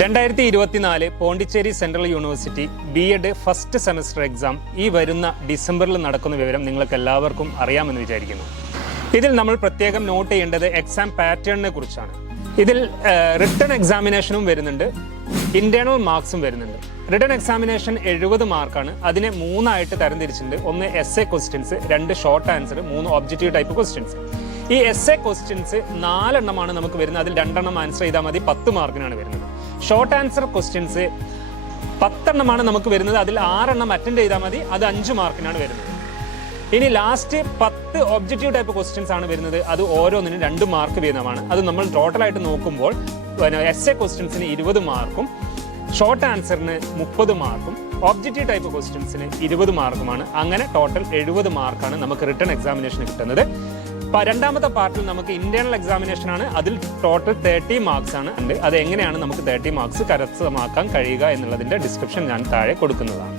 2024 Pondicherry central university BEd first semester exam ഈ വരുന്ന ഡിസംബറിൽ നടക്കുന്ന വിവരം നിങ്ങൾക്ക് എല്ലാവർക്കും അറിയാമെന്ന് വിചാരിക്കുന്നു. ഇതിൽ നമ്മൾ പ്രത്യേകം നോട്ട് ചെയ്യേണ്ടത് എക്സാം പാറ്റേണിനെ കുറിച്ചാണ്. ഇതിൽ റിട്ടൺ എക്സാമിനേഷനും വരുന്നുണ്ട്, ഇന്റേണൽ മാർക്സും വരുന്നുണ്ട്. റിട്ടൺ എക്സാമിനേഷൻ 70 മാർക്കാണ്. അതിനെ 3 ആയിട്ട് തരംതിരിച്ചിട്ടുണ്ട്. 1 essay questions, 2 short answer, 3 objective type questions. ഈ essay ക്വസ്റ്റ്യൻസ് 4 എണ്ണമാണ് നമുക്ക് വരുന്നത്. അതിൽ 2 എണ്ണം ആൻസർ ചെയ്താൽ മതി, 10 മാർക്കിനാണ് വരുന്നത്. ഷോർട്ട് ആൻസർ ക്വസ്റ്റ്യൻസ് 10 എണ്ണമാണ് നമുക്ക് വരുന്നത്. അതിൽ 6 എണ്ണം അറ്റൻഡ് ചെയ്താൽ മതി, അത് 5 മാർക്കിനാണ് വരുന്നത്. ഇനി ലാസ്റ്റ് 10 ഒബ്ജക്റ്റീവ് ടൈപ്പ് ക്വസ്റ്റ്യൻസ് ആണ് വരുന്നത്. അത് ഓരോന്നിനും 2 മാർക്ക് വീതമാണ്. അത് നമ്മൾ ടോട്ടലായിട്ട് നോക്കുമ്പോൾ essay ക്വസ്റ്റ്യൻസിന് 20 മാർക്കും, ഷോർട്ട് ആൻസറിന് 30 മാർക്കും, ഒബ്ജക്റ്റീവ് ടൈപ്പ് ക്വസ്റ്റ്യൻസിന് 20 മാർക്കുമാണ്. അങ്ങനെ ടോട്ടൽ 70 മാർക്കാണ് നമുക്ക് റിട്ടൺ എക്സാമിനേഷന് കിട്ടുന്നത്. രണ്ടാമത്തെ പാർട്ടിൽ നമുക്ക് ഇന്റേണൽ എക്സാമിനേഷൻ ആണ്. അതിൽ ടോട്ടൽ 30 മാർക്സ് ആണ്. അത് എങ്ങനെയാണ് നമുക്ക് 30 മാർക്സ് കരസ്ഥമാക്കാൻ കഴിയുക എന്നുള്ളതിന്റെ ഡിസ്ക്രിപ്ഷൻ ഞാൻ താഴെ കൊടുക്കുന്നതാണ്.